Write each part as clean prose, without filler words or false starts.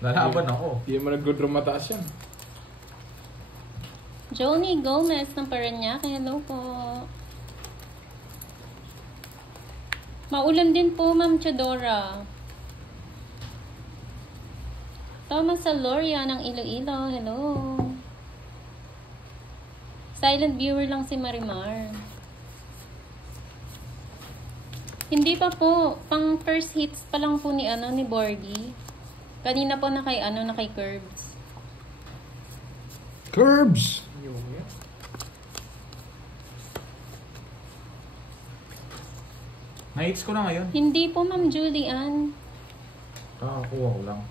Lalaban ako. Hindi naman nag-draw mataas yan. Joni Gomez ng Parañaque. Hello po. Maulan din po, Ma'am Chadora. Thomas Aloria ng Iloilo. Hello. Silent viewer lang si Marimar. Hindi pa po. Pang first hits pa lang po ni Bordy. Kanina po na kay Curbs. Curbs! Na-hits ko na ngayon. Hindi po, Ma'am Julian. Kakakuha ko lang.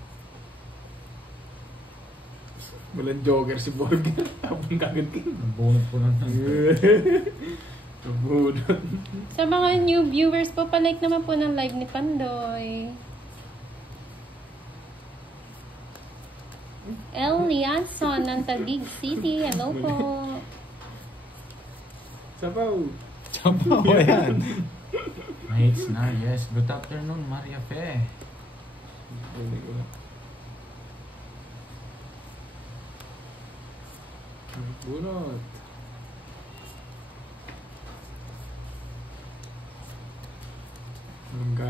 Walang joker si Borg. Tapon kagad king. Nabunot ko lang. Nabunot. Sa mga new viewers po, palike naman po ng live ni Pandoy. El Lianson ng Taguig City. Hello po. Sabaw. Sabaw yan. Na-hits na, yes. Good afternoon, Maria Fe. Bunot.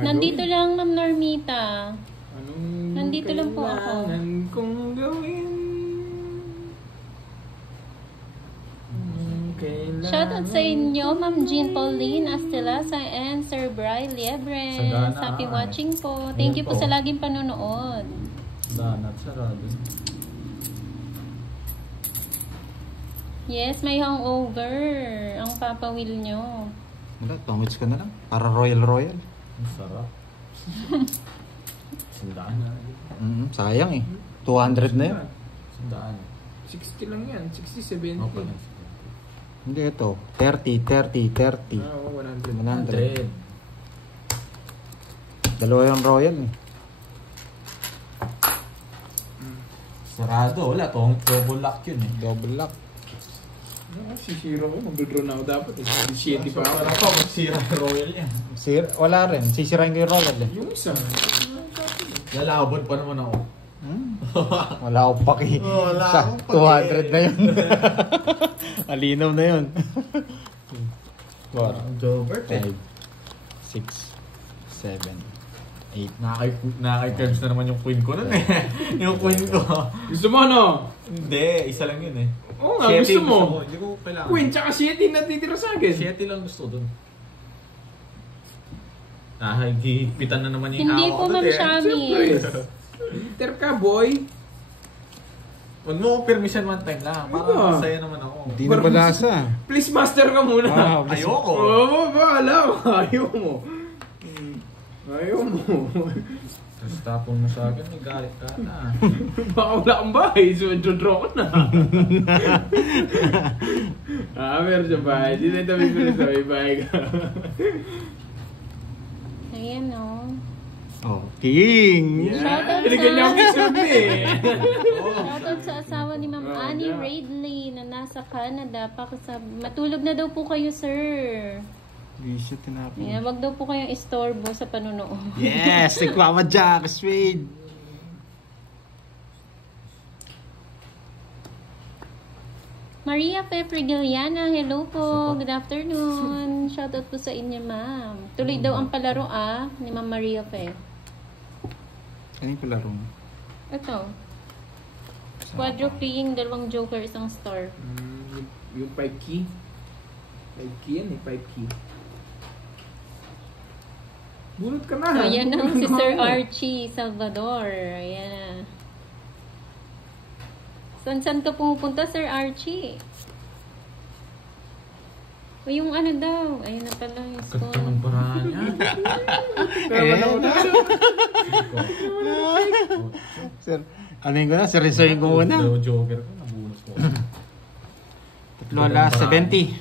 Nandito lang, Ma'am Normita. Anong Nandito lang po ako. kailangan kong gawin? Shoutout sa inyo, Ma'am Jean Pauline Astelasa and Sir Bry Liebres. Sagana. Happy watching po. Thank you po sa laging panonood. Danat, sarado. Yes, may hangover ang Papa Will nyo. Wala, tongits ka na lang. Para royal. Ang sarap. Sandaan na. Sayang eh. 200 na yun. Sandaan. 60 lang yan. 60, 70. Okay. Hindi ito. 30. Ah, oo, 100. 100. Dalawa yung royal eh. Sarado. Wala. Double lock yun eh. Double lock. Sisira ko. Mag-draw na ako dapat. 7 pa ako. Parang ako magsira yung royal yan. Wala rin. Sisirain ko yung royal eh. Yung isa. Lalaban pa naman ako. Wala akong paki. Wala Sa akong paki. 200 na yun. Alinaw na yun. 4, Jobert eh. 5, 6, 7, 8. Nakakay-curves na naman yung queen ko nun eh. Yung queen ko. Gusto mo ano? Hindi, isa lang yun eh. Oo nga, gusto mo. Hindi ko kailangan. Queen tsaka 7 natitira sa akin. 7 lang gusto dun. Hipitan na naman yung Hindi hawak po, ko Ma'am dun eh. Shami. Inter ka, boy. Huwag mo permission one time lang. Ano? Para masaya naman ako. Hindi na balasa. Please master ka muna. Ayoko. Oo, bahala ko. Ayaw mo. Ayaw mo. Tapos tapon mo sa akin, may galit ka na. Baka wala kang bahay, so draw ka na. Meron siya bahay. Di na tabi ko na sa may bahay ka. Ayan o. Oh, king! Shoutout Pinigyan niya sa... ang kisot eh. Shoutout sa asawa ni Ma'am Annie Raidley na nasa Canada. Matulog na daw po kayo, sir. Bisa tinapin. Yeah, wag daw po kayong istorbo sa panunood. Yes! Nagmamadya! Kaswade! Maria Pepregiliana, hello po. Good afternoon. Shoutout po sa inyo, ma'am. Tuloy daw ang palaro ni Ma'am Maria Pe. Ano yung palaro mo? Ito. Quadrupling, 2 joker, 1 star. Yung 5 key. 5 key yan eh, 5 key. Bunot ka na. So, yan ang si Sir Archie Salvador. Ayan. San ka pumupunta, Sir Archie? O yung ano daw? Ayun na pala yung Ganda score. ng barahan niya. Sir, ano yung gano'n? Seryosohin ko muna. Joker ko, nabunot ko. 3 alas, 70.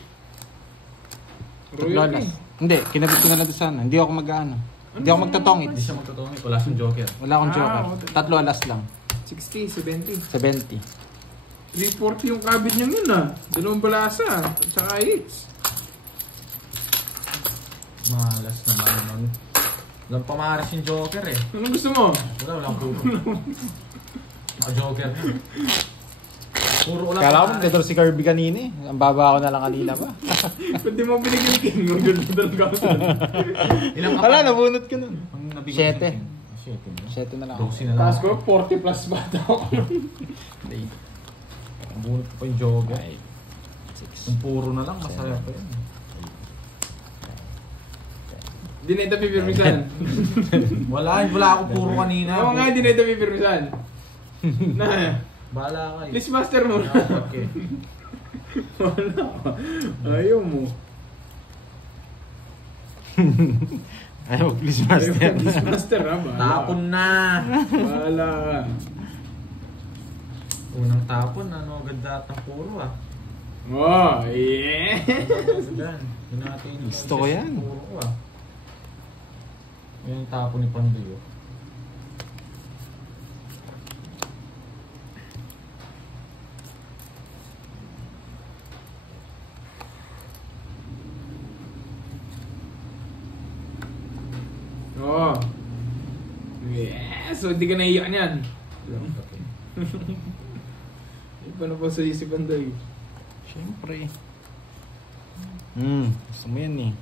3 Royal alas. eh. Hindi, kinabit ko na lang doon sana. Hindi ako mag-ano. Hindi ako magtatongit. Hindi siya magtutungit, wala siyang joker. Wala akong joker. 3 alas lang. 60, 70. 70. 340 yung kabit niya yun ah. 2 balasa. Tsaka hits. Malas naman. Walang pamaras yung joker eh. Anong gusto mo? Wala, walang puro. Joker na. Puro ulang. Kala ko magdadro si Kirby kanina eh. Ang baba ako na lang kanina pa. Ba't di mo binigyan king? Maganda talaga ako. Ilang ka Wala, pa? nabunot ko nun. Ang nabigay Siyete. sa akin. 7 7 na lang. 12 na lang. Tapos ko, 40 plus bata ako. Ang bunot pa yung Joker. 6. Kung puro na lang, masaya pa yun. Di na ito pipirmisan. Wala ako puro kanina. Oo nga, di na ito pipirmisan. Na, Bahala ka eh. please master mo. Okay. Wala ka. Ayaw mo. Ayaw, please Ayaw master. mo, please master ha. Bahala ka. Tapon na. Bahala ka. Unang tapon, ano, ganda at ng puro ah. Oh, yeah. Yun natin yung Gusto ko yan. Puro ko ah. Yun yung tapon ni Pandoy oh. Oh. Yes! So, hindi ka naiyak niyan. Okay. Paano po sa isipan tayo? Siyempre. Gusto mo yan eh.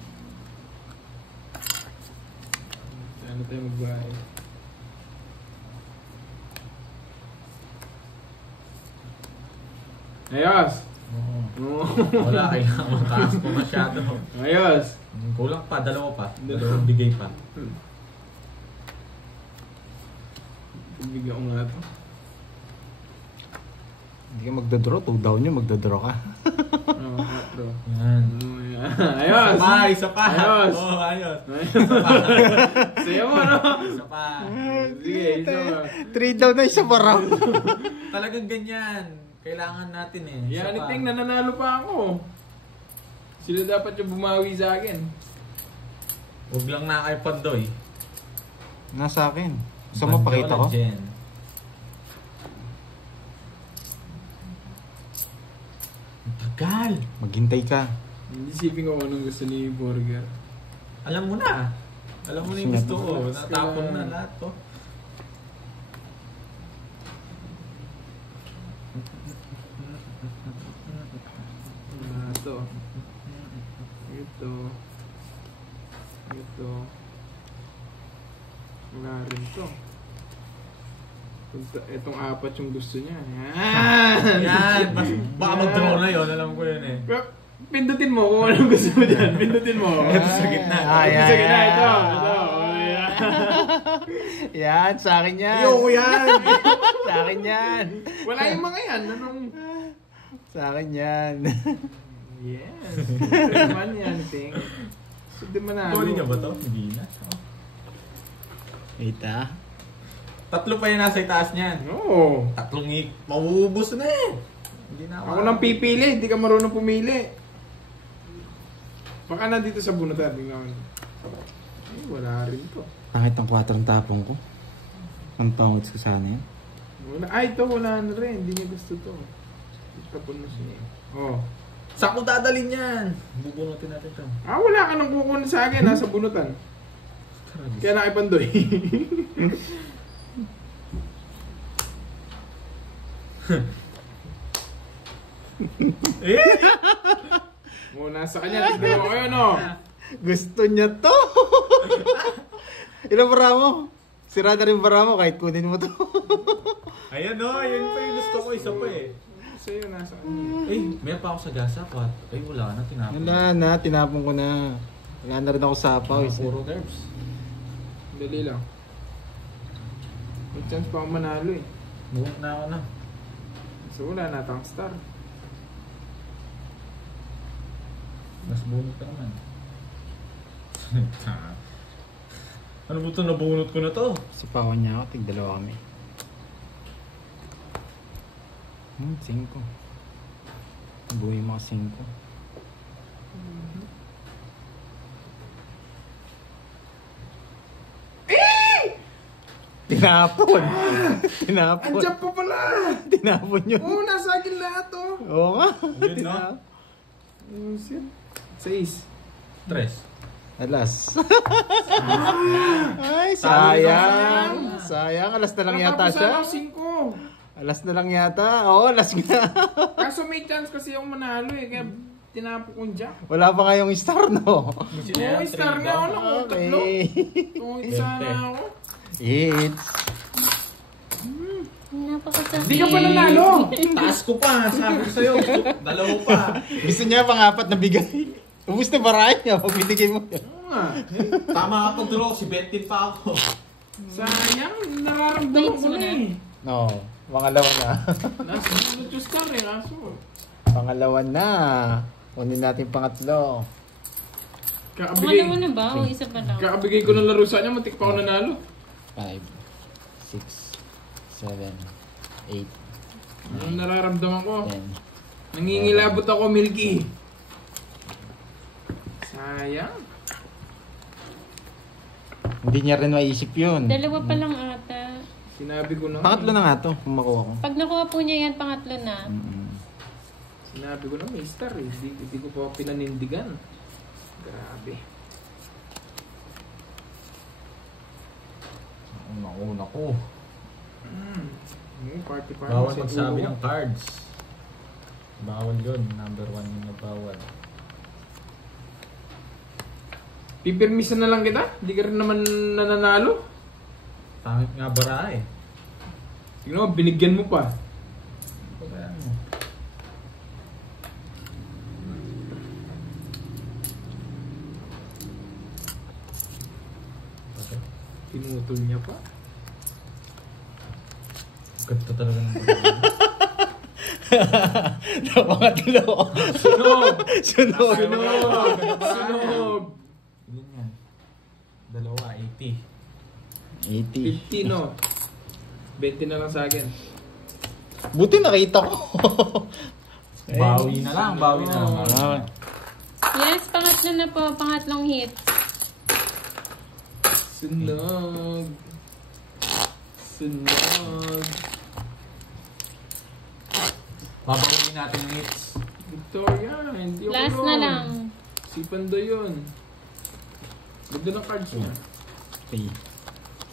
Ano tayo magbahay? Ayos! Oo. Wala, kailangan mataas ko masyado. Ayos! Kulang pa, dalawa pa. Dalawang bigay pa. Bigyan ko nga ito. Hindi ka magdadraw. 2 down nyo, magdadraw ka. Oo, 4. Yan. Ayos! Isa pa! Ayos! Oo, ayos. Sayo mo, no? Isa pa. Sige, isa pa. 3 down na isa pa raw. Talagang ganyan. Kailangan natin eh. Isa Yan, pa. iting, nananalo pa ako. Sila dapat yung bumawi sa akin. Huwag lang na kay Pandoy. Nasa akin. Gusto mo pakita ko? Jen. Ang tagal. Maghintay ka. Isipin ko kung anong gusto ni Burger. Alam mo na. Alam mo na yung gusto ko. Mas Natapon na kailangan. lahat to. Ito. Ito. Ito. Wala rin to. Itong 4 yung gusto niya. Yan! Yan. Baka mag-draw na yun. Alam ko yun eh. Pindutin mo kung anong gusto mo dyan. Pindutin mo. Ito sa gitna. Ito sa gitna. Ito. Ito. Oh, yan. Yan, sa akin yan. Ayoko yan. Sa akin yan. Wala yung mga yan. Anong... Sa akin yan. Yes. Naman yan, Ting. So, di manalo. Tuloy niya ba to? Hindi na. Wait ah. 3 pa yung nasa itaas niyan. Oo. 3 mauubos na eh. Hindi na Ako nang pipili. Hindi ka marunong pumili. Baka nandito sa bunutan. Tingnan mo. Ay, wala rin to. Pangit ang 4 tapong ko. Ang pangots ko sana yan. Wala. Ay, ito wala na rin. Hindi niya gusto to. Tapon mo siya. Oh. Saan ko dadalhin yan? Bubunutin natin ito. Ah, wala ka nang kukunin sa akin. Nasa bunutan. Kaya nakipandoy. Oh, nasa kanya. Tignan mo kayo, no? Gusto niya to. Ilang bara mo? Sira na rin bara mo kahit kunin mo to. Ayan o, yun pa yung gusto ko. Isa pa eh. Sa'yo, nasa kanya. Eh, meron pa ako sa gasa. Ay, wala na. Tinapon. Wala na, tinapon ko na. Wala na rin ako sapaw. Puro herbs. Dali lang. May chance pa ako manalo eh. Buhok na ako na. So wala na tang star. Mas bunot ka naman. Ano ba ito? Nabunot ko na to. Sapawan niya ako, tig-2 kami. 5. Buhay mo 5. Tinapon! Tinapon! Andiyan pa pala! Tinapon yun! Oo, nasa akin lahat oh. Oo nga! Yun no? Oh, shit. 6. Tres. Alas! Ay, sayang! Sayang! Alas na lang yata siya. 5. Alas na lang yata. Oo, alas nga. Kaso may chance kasi yung manalo eh. Kaya tinapo kong jack. Wala pa nga yung star, no? Oo, star nga ako na kung tatlo. Kung isa na ako. It's... Napakasakit. Hindi ka pa nanalo. Taas ko pa, sabi ko sa'yo. Dalawa pa. Gusto niya pang-apat na bigay. Ubus na barayan niya pag binigay mo. Oo nga. Tama ka pag draw, si Bentin pa ako. Sayang, nararamdaman ko na eh. No, pangalawa na. Nasa sunod yung star eh, kaso. Pangalawa na. Kunin natin pangatlo. Pangalawa na ba? O isa pa lang? Kakabigay ko ng laro sa kanya, matik pa ako nanalo. 5, 6, 7, 8, Anong nararamdaman ko? 10. Nangingilabot ako, Milky. Sayang. Hindi niya rin maisip yun. Dalawa pa lang ata. Sinabi ko na. Pangatlo na nga to, kung makuha ko. Pag nakuha po niya yan, pangatlo na. Sinabi ko na may star eh. Hindi ko pa pinanindigan. Grabe. Una ko. Party. Bawal sa magsabi ulo. ng cards. Bawal yun. Number 1 yung nabawal. Pipirmisan na lang kita? Hindi ka rin naman nananalo? Pangit nga bara eh. Tignan mo, binigyan mo pa. Kaya mo. Pinutol niya pa. Ganda talaga ng Pangatlo. Sunog! Sunog. Sunog! Sunog! Yun yan. Dalawa, 80. 80. 50 no? 20 na lang sa akin. Buti nakita ko. Bawi na lang, bawi na lang. Ah, Yes, pangatlo na po. Pangatlong hit. Sunog! Sunog! Babawin natin yung hits. Victoria, hindi ako Last na lang. Si Pando yun. Ganda ng cards niya. 3,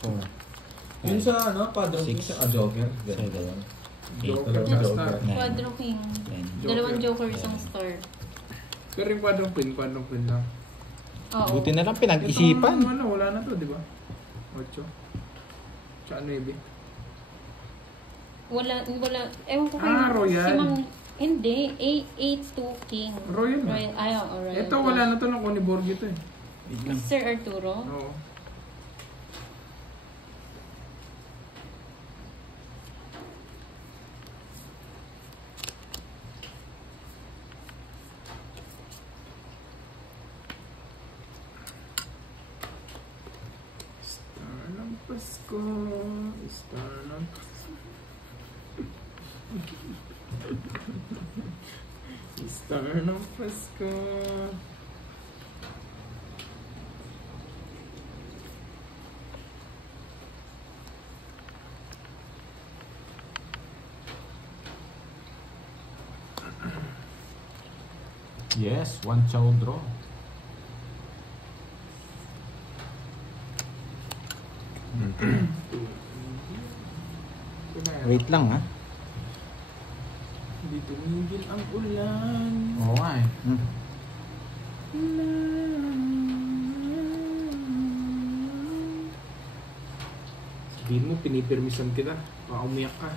4, Yun sa ano, padrong Six. sa Joker. Seven. Joker Eight. na star. Quadro King. 10. Dalawang Joker, isang star. Pero yung quadrong pin lang. Oo. Buti na lang pinag-isipan. Itong, ano, wala na to, di ba? 8. Tsaka 9. Wala. Ewan ko kayo. Royal. Si Ma'am, hindi. 8-2 King. Royal na. Ayaw, Royal. Ito, wala na to ng Coniborg ito eh. Wait lang. Sir Arturo. Oo. Star ng Pasko. Star ng Pasko. Star ng Pasko. Yes, one chow draw. Wait lang ha. Hindi tumigil ang ulan. Oo nga eh. Sabihin mo, pinipirmisan kita. Baka umiyak ka.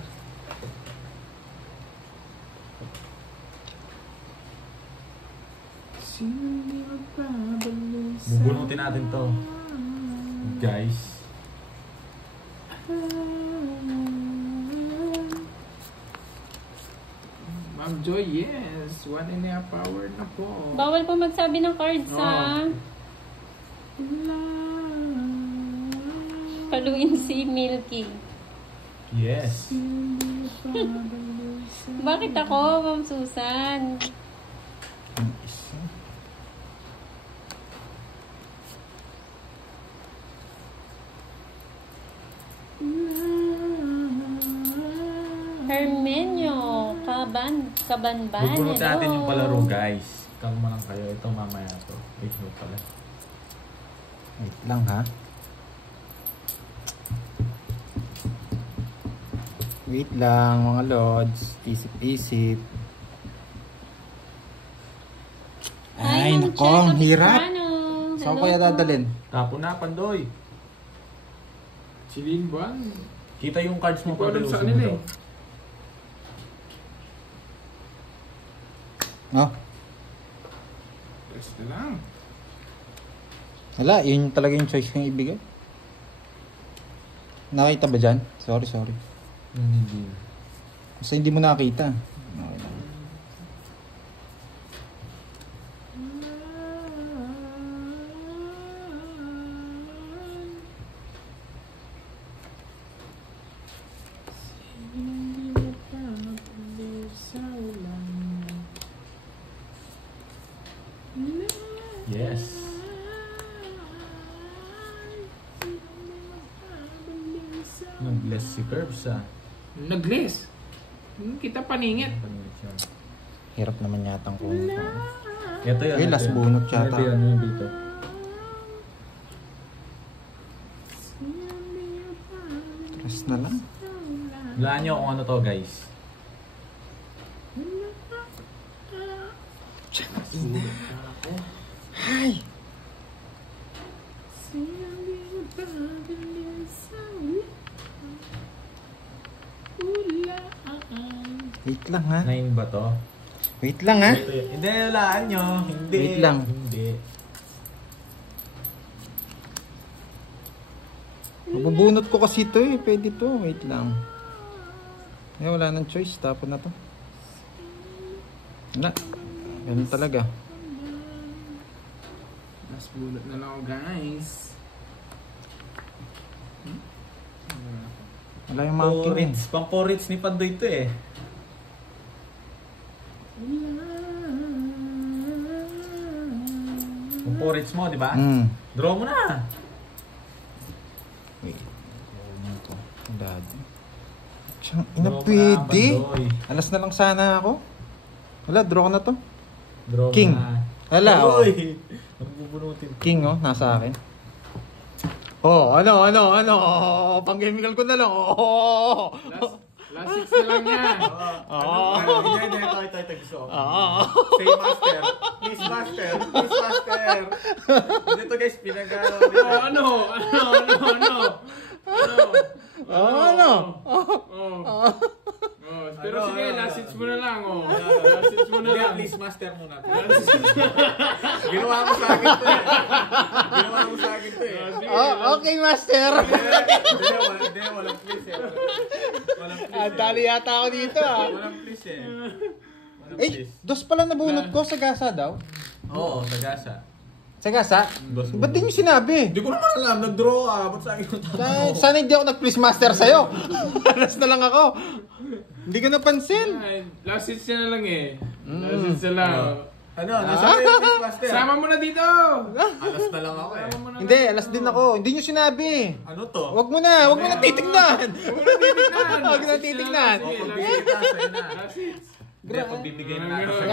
Sino di magpabalik sa Bubunutin natin to. Guys. Ma'am Joy, yes. 1.5 hour na po. Bawal po magsabi ng cards, ha? Paluin si Milky. Yes. Bakit ako, Ma'am Susan? Ang isa. Hermenio, Kabanban. Bubunutin natin hello. yung palaro, guys. Kalma lang kayo. Ito mamaya to. Wait mo pala. Wait lang ha. Wait lang mga lods. Isip-isip. Ay, Ma'am nako. Checa Ang hirap. Pistrano. Saan Hello ko kaya po. dadalhin? Tapo na, Pandoy. Chilin ba? Kita yung cards mo Hindi ko alam Pandoy, sa uso kanila mo eh. Oh, Rest na lang. wala. Yun talaga yung choice kong ibigay. Nakita ba dyan? Sorry. Hindi. Basta hindi mo nakita. Okay lang. Yes. Nag-bless si Curbs ah. Nag-less. Kita paningit. Hirap naman yata ang kunin ko. Ito yan. Eh, last bunot yata. Ito yan, yung dito. Stress na lang. Hulaan nyo kung ano to guys. Hi! Wait lang ha. 9 ba to? Wait lang ha. Ito yan. Hindi, hulaan nyo. Hindi. Wait lang. Hindi. Mabubunot ko kasi ito eh. Pwede to. Wait lang. Eh, wala nang choice. Tapon na to. Wala. Ganun talaga. Last bullet na lang ako, guys. Wala yung mountain eh. Porits. Pang porits ni Pandoy ito eh. Pang porits mo, di ba? Draw mo na. Wait. Ano to? Dad. Siyang ina Draw mo pwede. na, Pandoy. Alas na lang sana ako. Wala, draw ko na to. Draw mo King. na. Wala, oh. Uy! Ang bubunutin. King, oh. Nasa akin. Oh, ano. Pang-chemical ko na lang. Oh. Last 6 na lang yan. Hindi, ito. Gusto ko. Say master. Please master. Dito guys, pinag-ano. Ano? Pero Ano, sige, ano? last hits mo na lang. Last hits mo na lang. Please master muna. Ginawa mo sa akin to eh. Okay, master. Hindi, walang please eh. Walang please eh. Dali yata ako dito, ah. Walang please eh. Walang Eh, please. dos pala nabunot ko sa gasa daw. Oo, tagasa. Sa gasa? Dos Ba't di nyo sinabi? Hindi ko naman alam, nag-draw ka. Ba't sa akin yung Sana hindi ako nag-please master sa'yo. Alas na lang ako. Hindi ko napansin. Ay, last hits na lang eh. Last hits na lang. Ano, nasa ko yung please master. Sama mo na dito! Alas na lang ako eh. Sama mo na Hindi, dito. alas din ako. Hindi nyo sinabi. Ano to? Wag mo na titignan. Titignan. Huwag na titignan. Sige, Pagbibigay na sa'yo na. last hits. Hindi, pagbibigay na natin sa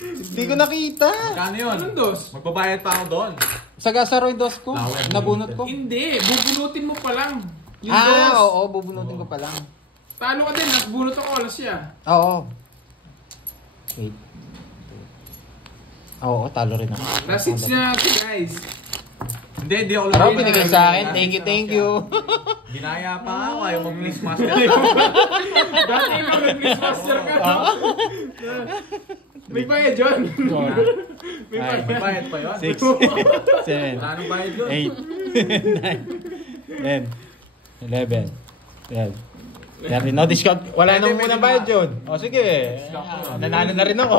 Hindi ko nakita. Kano yun? Anong dos? Magbabayad pa ako doon. Sa gasa Roy dos ko. Laway, Nabunot ko. Hindi, bubunutin mo pa lang. Yung dos. Oo, bubunutin ko pa lang. Talo ka din, nagbunot ako, alas siya. Oo. Wait. Oo, talo rin ako. Last hits na natin, guys. Hindi ako Araw, lang. binigay sa akin. Thank you. Ginaya pa ako. Ayaw mag-please master. Dati ikaw nag-please master ka. May bayad yun. May bayad. May bayad pa yun. 6, 7, Wala nang bayad yun. 8, 9, 10, 11, 12, 13. No discount. Wala nang munang bayad yun. O sige. Nanalo na rin ako.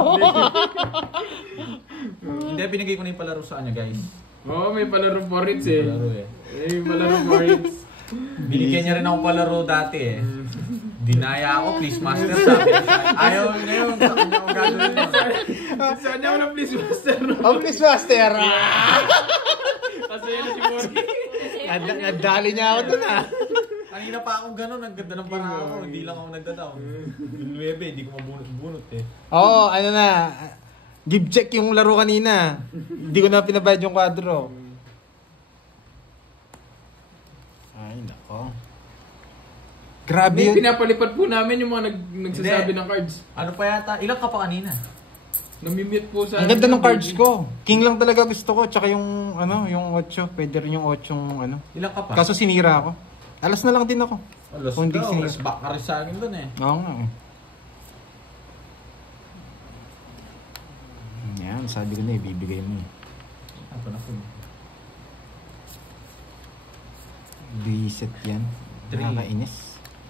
Hindi, binigay ko na yung palaro sa kanya, guys. Oo, may palaro porits eh. Palaro eh. May palaro porits. Binigyan niya rin ako palaro dati eh. Dinaya ako, please master. Sabi niya, ayaw niya yun. Sabi niya akong gagawin yun. Saan niya ako na please master? Oh, please master. Kasi yan si Mori. Nadali niya ako dun ah. Kanina pa akong gano'n, ang ganda ng parang ako. Hindi lang ako nagda-down. Yung 9, hindi ko mabunot eh. Oo, ano na. Give check yung laro kanina. Hindi ko na pinabayad yung kwadro. Ay, nako. Grabe May yun. pinapalipad po namin yung mga nagsasabi Hindi. ng cards. Ano pa yata? Ilang ka pa kanina? Namimute po sa... Ang ganda ng cards ko. King lang talaga gusto ko. Tsaka yung, yung 8. Pwede rin yung 8 ano. Ilang ka pa? Kaso sinira ako. Alas na lang din ako. Alos Kung di daw. sinira. Back ka rin sa akin dun eh. Oo nga eh. Yan, sabi ko na ibibigay mo. Ako na po. Reset yan. Three. Nakakainis.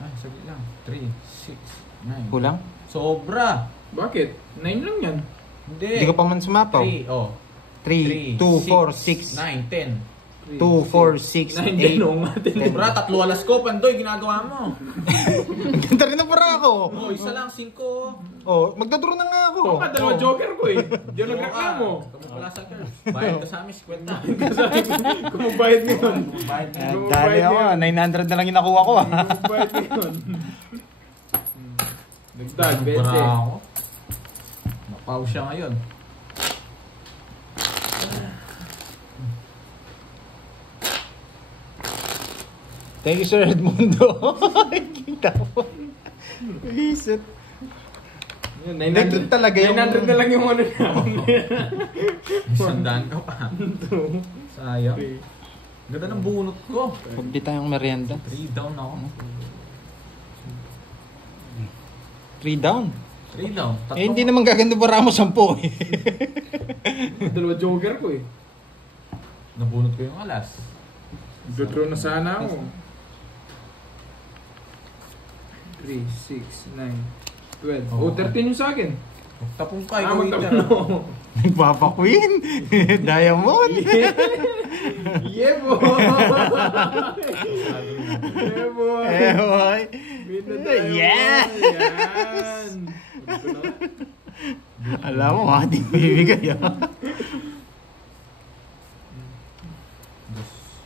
Ay, sabi lang. 3, 6, 9. Kulang? Sobra! Bakit? 9 lang yan. Hindi. Hindi ko pa man sumapaw. 3, oh. 3, 2, 4, 6. 9, 10. 2, 4, 6, 9 din 8. o nga din. Sobra, 3 alas ko, Pandoy, ginagawa mo. Ang ganda rin ang para ako. Oh, isa lang, 5. Oh, magdadraw na nga ako. Oo nga, dalawa joker ko eh. Diyan nagreklamo. Kamu pala sa girl. Bayad ka sa amin, 50. Kung magbayad ngayon. Bayad ka. Dali ako, 900 na lang yung nakuha ko. Kung magbayad ngayon. Nagdag, Sobra 20. ako. Napaw siya ngayon. Thank you, Sir Edmundo. Kita ko. Reset. Yun, Nandun talaga yung... 900 na lang yung ano niya. Sandaan ka pa. Sayang. Ganda ng bunot ko. Huwag di tayong merienda. 3 down ako. 3 down. 3 down. Eh, hindi naman gaganda para mo 10 eh. Dalawa joker ko eh. Nabunot ko yung alas. Dodraw na sana ako. 3, 6, 9, 12. Oh, 13 yung sa akin. Tapong ka, ikaw Magtapon iter. ako. Nagpapa-queen. Diamond. Yeah, boy! Yeah, boy! Eh, boy. Beat na tayo, Yes! boy. Yan! Alam mo, hindi ko bibigay.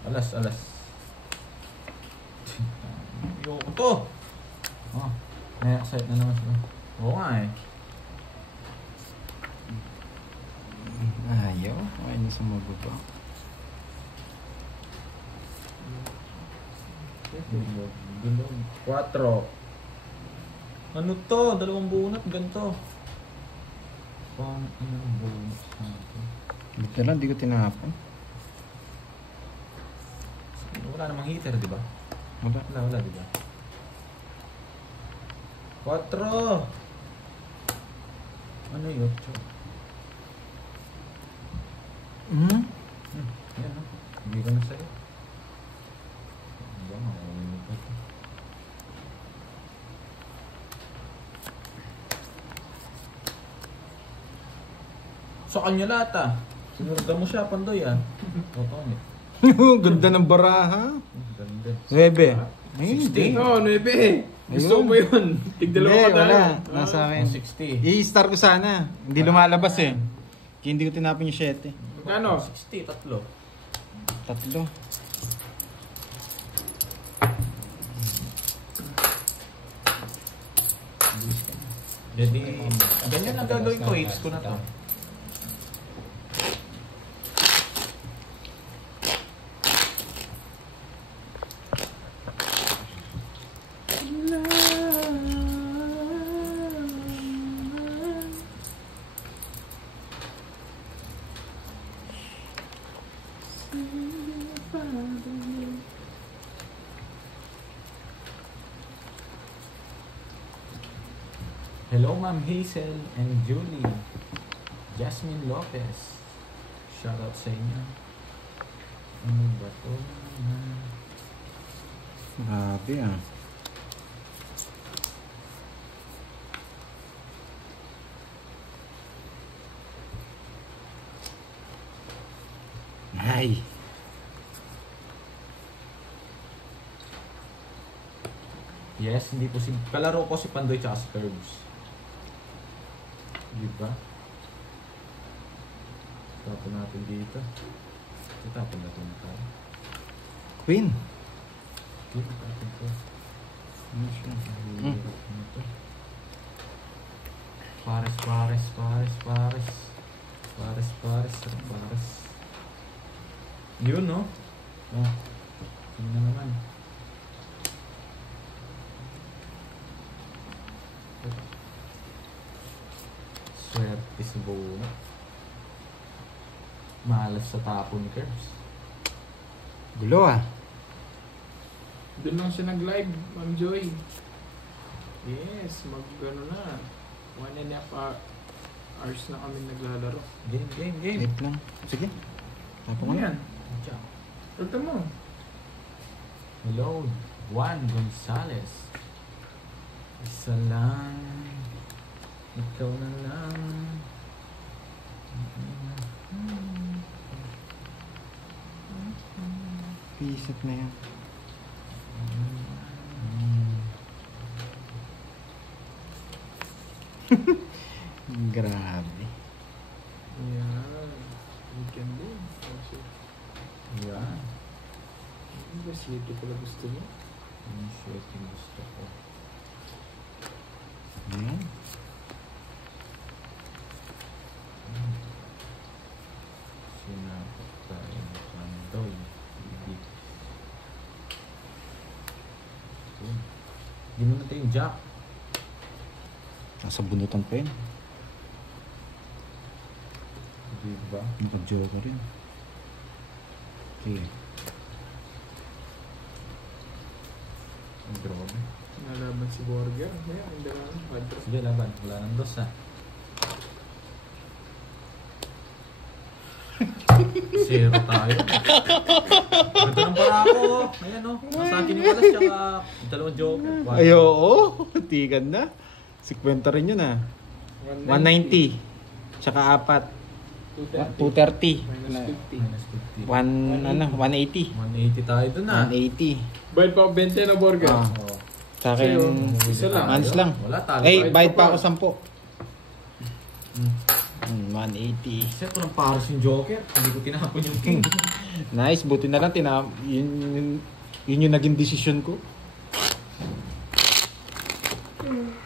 Alas. Ayoko to. Oh, na-excite na naman sila. Oo nga eh. Ayaw. Ay, na sumabog pa. Gulong. 4. Ano to? Dalawang bunot. Ganito. Pang anong bunot sa akin? Buti lang, di ko tinapon. Wala namang heater, di ba? Wala. Wala, di ba? 4. Ano yun? 8. Hmm? Yan o. Hindi ko na sa'yo. Ano ba? Makakawin ko ito. Sa kanya lahat ah. Sinurga mo siya, Pandoy ah. Oo, Ganda ng baraha. ganda. 9. 60. Oo, 9 eh. Gusto Ayun. mo yun. Tigdalawa Hindi, ka tayo. wala. Nasa akin. 60. I-star ko sana. Hindi lumalabas eh. Kaya hindi ko tinapon yung 7. Magkano? 60, 3. 3. Jadi, ganyan ang gagawin ko. Hits ko na to. Hello, Ma'am Hazel and Julie. Jasmine Lopez. Shoutout sa inyo. Ano ba to? Grabe ah. Ay. Yes, hindi po si... Kalaro ko si Pandoy tsaka si Curbs. Diba? Tapon natin dito. Tapon natin tayo. Queen. Dito tapon ko. Ano siya? Ano to? Pares. Yun, no? Oh. Yun na naman. Swerte sa buo. Malas sa tapon curves. Gulo ah. Doon lang siya nag-live, Ma'am Joy. Yes, ano na. 1.5 hours na kami naglalaro. Game. Wait lang. Sige. Tapos Ano nga. yan? Ito mo. Hello, Juan Gonzalez. Isa lang. Ikaw na lang. Pisit na yan. Grabe. Yan. Weekend din. Also, Yan. ano ba siya ito pala gusto mo? Yung shit yung gusto ko. Ayan. Sinapot tayo ng kandoy. Hindi. Hindi mo natin yung jack. Nasa bunutan pa yun. Diba? Nag-joker rin. Okay. Ang grabe. Nalaban si Borger. Ayan, hindi lang. Padre. Sige, laban. Wala nang dos ha. Zero tayo. Ganda ng para ako. Ayan o. Nasa akin yung walas tsaka dalawang joker. Ay, oo. Tigan na. 50 rin yun ah. 190. Tsaka 4. 230. Minus 50. Minus 50. 180. 180 tayo dun ha. 180. Bayad pa ako 20 na Borger. Ah. Oo. Sa akin, Isa lang. Mans lang. Wala talo. Ay, Bayad bayad pa pa pa. ako 10. Hmm. 180. Set ko ng paros yung joker. Hindi ko tinapon yung king. Nice, buti na lang yun yung naging desisyon ko.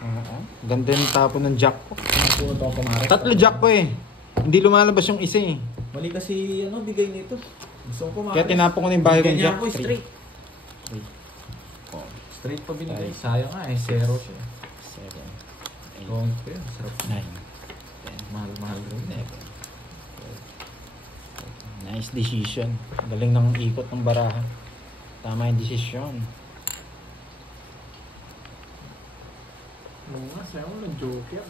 Oo. Ganda yung tapon ng jack ko. Napunod ako pamari. 3 jack ko eh. Hindi lumalabas yung isa eh. Mali kasi ano bigay nito. Gusto ko pamari. Kaya tinapon ko na yung bahay Bigyan ng niya jack. ako straight. Straight pa binigay. Sayang nga eh. Zero siya. 7, 8, Wrong pa yun. Sarap. 9, Mahal rin. 11. Nice decision. Galing ng ikot ng baraha. Tama yung decision. Oo nga, sayo mo ng Joker.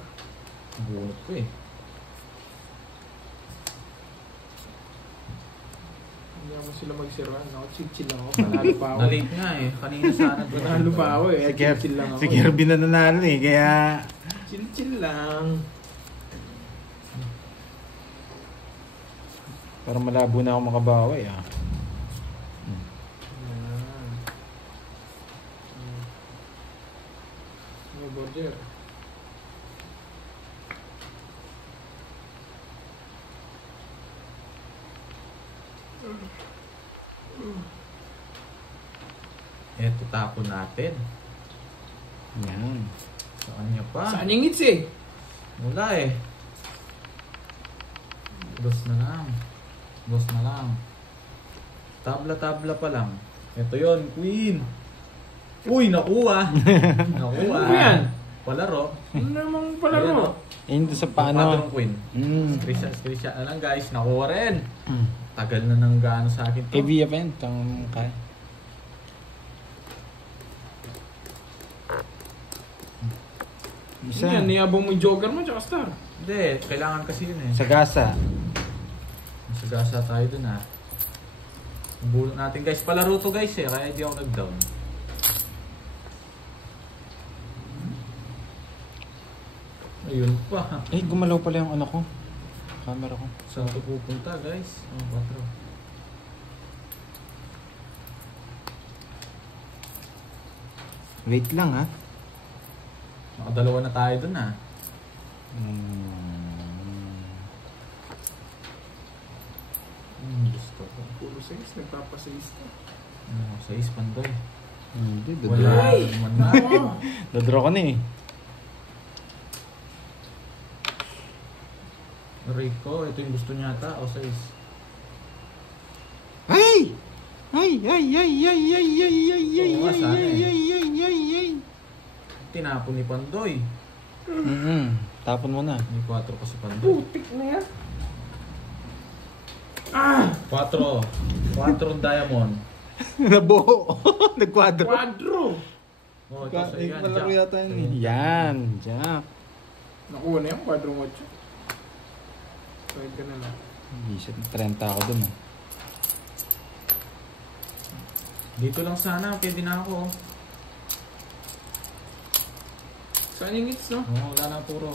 Bunot ko eh. Hindi ako sila magsiraan. Ako, chill lang ako. Panalo pa ako. Nalate nga eh. Kanina sana. Panalo pa ako eh. Chill lang ako. Si Kirby na nanalo eh. Kaya Chill lang. parang malabo na ako makabawi ah. Yan. Ano, Borger? Eto tapon natin. Yan. Sa kanya pa. Saan yung hits eh? Wala eh. Dos na lang. Dos na lang. Tabla-tabla pa lang. Ito yon Queen. Uy, nakuha. Nakuha. Ano yan? Palaro. Ano namang Ayan, palaro? oh. Yun doon sa paano. Patrong Queen. Mm. Screenshot na lang guys. Nakuha rin. Mm. Tagal na nang gaano sa akin to. AV event ang kaya. Isa. Yan, niyabong mo yung Joker mo tsaka Star. Hindi, kailangan kasi yun eh. Sa gasa. Masagasa tayo dun ha. Bulot natin guys. Palaro to guys eh. Kaya hindi ako nag-down. Ayun pa. Eh, gumalaw pala yung ano ko. Camera ko. Saan ito pupunta guys? Oh, patro. Wait lang ha. Nakadalawa na tayo dun ha. Gusto ko. Puro 6, nagpapasayis ka. Sa ispandoy. Hindi, Wala naman na. Dadraw ka na eh. Rico, ito yung gusto niya ata. O sa is. Ay! Ay, ay, ay, ay, ay, ay, ay, ay, Oo, ay, sana ay, eh. ay, ay, ay, ay. Tinapon ni Pandoy. Tapon mo na. May 4 pa si Pandoy. Putik na yan. Ah! 4 diamond. Nabuo. Nagkwadro. Quadro! Oh, ito sa yan. Malaro Jack. yata yun. Yan. Jack. Nakuha na yung quadro 8. Pwede ka na lang. Isip, 30 ako dun ah. Dito lang sana, pwede na ako. Saan yung hits, no? Oo, wala na puro.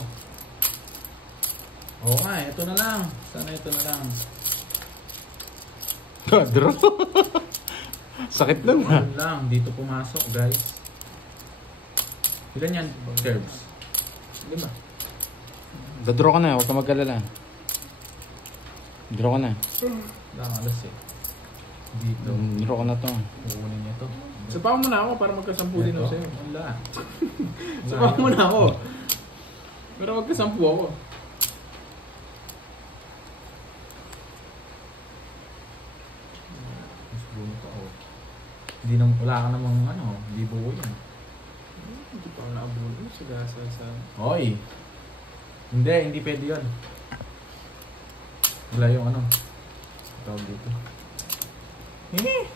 Oo nga, ito na lang. Sana ito na lang. Quadro. Sakit lang ha. Yun lang, dito pumasok guys. Ilan yan, curves? 5. Dadraw ka na, huwag ka mag-alala. Draw ka na. Wala ka alas eh. Dito. Draw ka na to. Kukunin niya to. Sapaw mo na ako para magkasampu din ako Ito? sa'yo. Wala. Sapaw mo na ako. Para magkasampu ako. Mas buno pa ako. Hindi na, wala ka namang ano, hindi buo yan. Hindi pa ako naabuno. Sagasa sa... Hoy! Hindi pwede yun. Wala yung ano. Tawag dito. Hindi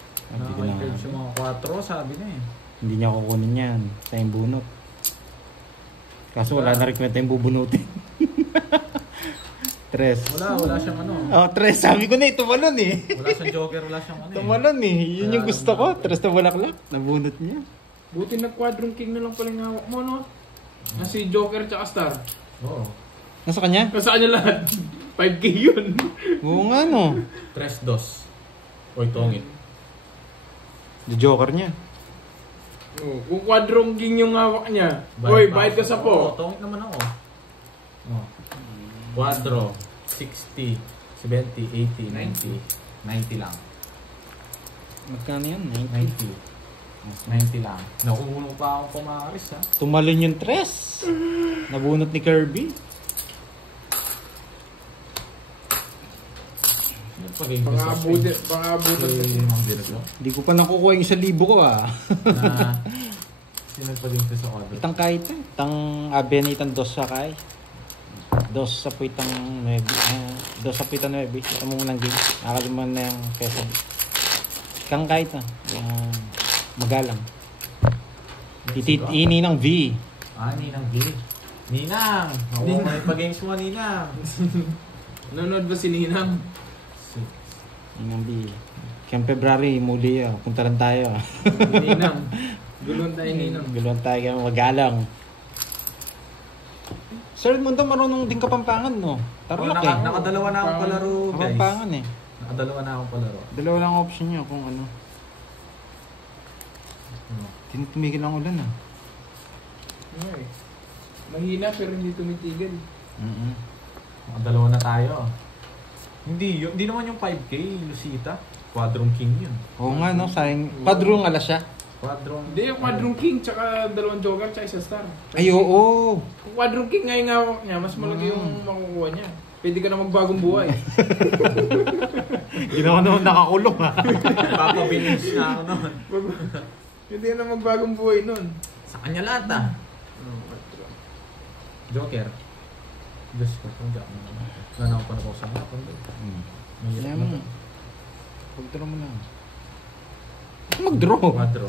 ko na. Curves yung mga 4, sabi na eh. Hindi niya kukunin yan. Sa yung bunot. Kaso wala na rin kwenta yung bubunutin. Tres. Wala siyang ano. Oh, tres. Sabi ko na tumalon eh. Wala siyang joker, wala siyang ano eh. Tumalon eh. Yun yung gusto ko. Tres na bulaklak. Nabunot niya. Buti na quadrong king na lang pala yung hawak mo, no? Na si Joker tsaka Star. Oo. Nasa kanya? Kasaan niya lahat? 5K yun. Oo nga no. 3-2. Oy, tongit. The Joker niya. Oh, kung quadrong king yung hawak niya. Hoy, bayad ka sa Oo, po. tongit naman ako. Oh. 4, 60, 70, 80, 90. 90 lang. Magkano yan? 90. 90 lang. Nakukulong pa akong pumaris ha. Tumalon yung tres. Nabunot ni Kirby. Pangabutin. Ang binag mo. Hindi ko pa nakukuha yung 1,000 ko ah. Na sinagpaging sa order. Itang kahit eh. Itang abenitan dos sa kay. Dos sa puitang 9. Dos sa puitang 9. Ito mo munang game. Nakalimutan na yung pesa. Kang kahit na. Magalang. Ini ng V. Ninang B. Ninang! Oo, may pag-games mo, Ninang. Nanonood ba si Ninang? Ini ng V. Kaya February, muli punta lang tayo. Ninang. Gulon tayo Ninang. Gulon tayo kaya magalang. Sir Edmundo, marunong din Kapampangan, no? Tarlac eh. Nakadalawa na akong palaro, guys. Kapampangan eh. Nakadalawa na akong palaro. Dalawa lang ang option nyo kung ano. Tumigil ang ulan ah. Okay. Mahina pero hindi tumitigil. Nakadalawa na tayo. Hindi naman yung 5K, Lucita. Quadrong King yun. Oo nga no, sayang. Padrong alas siya. Quadrong... Hindi, yung quadrong king tsaka dalawang joker tsaka isa star. Ay oo. Kung quadrong king nga yung hawak niya, mas malaki yung makukuha niya. Pwede ka na magbagong buhay. Ginawa naman nakakulong ha. Papabinis na ako noon. Hindi ka na magbagong buhay nun. Sa kanya lahat ah. Joker. Diyos ko, kung dyan. Ganaw pa na ko sa mga kondo. Kaya mo. Pag-draw mo lang. Mag-draw. Quadro.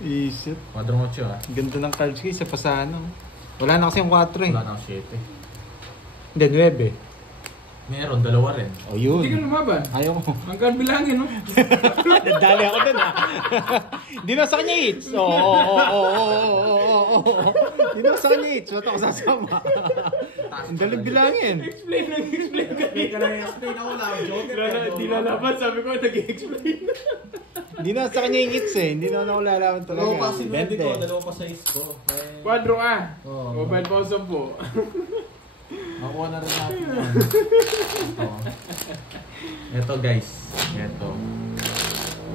Isip. Quadro 8 ah. Ganda ng cards ko, isa pa sa ano. Wala na kasi yung 4 eh. Wala na ako 7. Hindi, 9. Meron, dalawa rin. O yun. Hindi ka lumaban. Ayaw ko. Hanggang bilangin, no? Nadali ako dun ah. Hindi na sa kanya hits. Oo. Hindi na sa kanya hits. Ba't ako sasama? Ang daling bilangin. Explain ka. Hindi ka lang explain ako lang. Joker. Di lalaban, sabi ko, nag-explain. Hindi na sa kanya yung hits eh. Hindi na ako lalaman talaga. Dalawa pa si Nedi ko, 20. dalawa pa sa is ko. Quadro ah. Oo. Mobile pa sa po. Makuha na rin natin yun. Ito guys. Ito.